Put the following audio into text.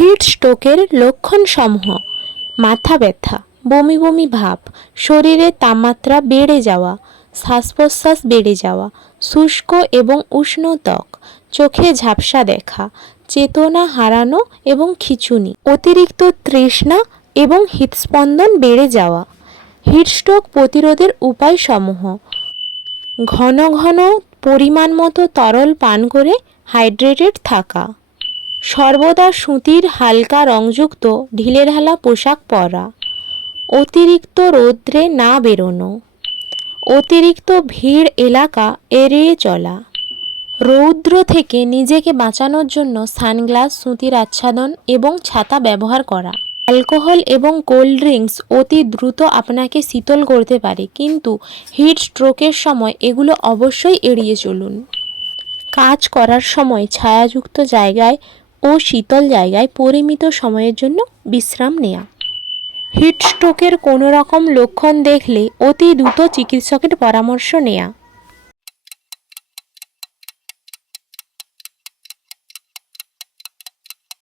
Hit স্ট্রোকের লক্ষণসমূহ: মাথা ব্যথা, বমি বমি ভাব, শরীরের তাপমাত্রা বেড়ে যাওয়া, শ্বাস প্রশ্বাস বেড়ে যাওয়া, শুষ্ক এবং উষ্ণ ত্বক, চোখে ঝাপসা দেখা, চেতনা হারানো এবং খিঁচুনি, অতিরিক্ত তৃষ্ণা এবং হৃদস্পন্দন বেড়ে যাওয়া। হিটস্ট্রোক প্রতিরোধের উপায়সমূহ: ঘন ঘন পরিমাণ মতো তরল পান করে হাইড্রেটেড থাকা, সর্বদা সুতির হালকা রংযুক্ত ঢিলেঢালা পোশাক পরা, অতিরিক্ত রৌদ্রে না বেরোনো, অতিরিক্ত ভিড় এলাকা এড়িয়ে চলা, রৌদ্র থেকে নিজেকে বাঁচানোর জন্য সানগ্লাস, সুতির আচ্ছাদন এবং ছাতা ব্যবহার করা। অ্যালকোহল এবং কোল্ড ড্রিঙ্কস অতি দ্রুত আপনাকে শীতল করতে পারে, কিন্তু হিট স্ট্রোকের সময় এগুলো অবশ্যই এড়িয়ে চলুন। কাজ করার সময় ছায়াযুক্ত জায়গায় ও শীতল জায়গায় পরিমিত সময়ের জন্য বিশ্রাম নেওয়া। হিট স্ট্রোকের কোনো রকম লক্ষণ দেখলে অতি দ্রুত চিকিৎসকের পরামর্শ নেওয়া।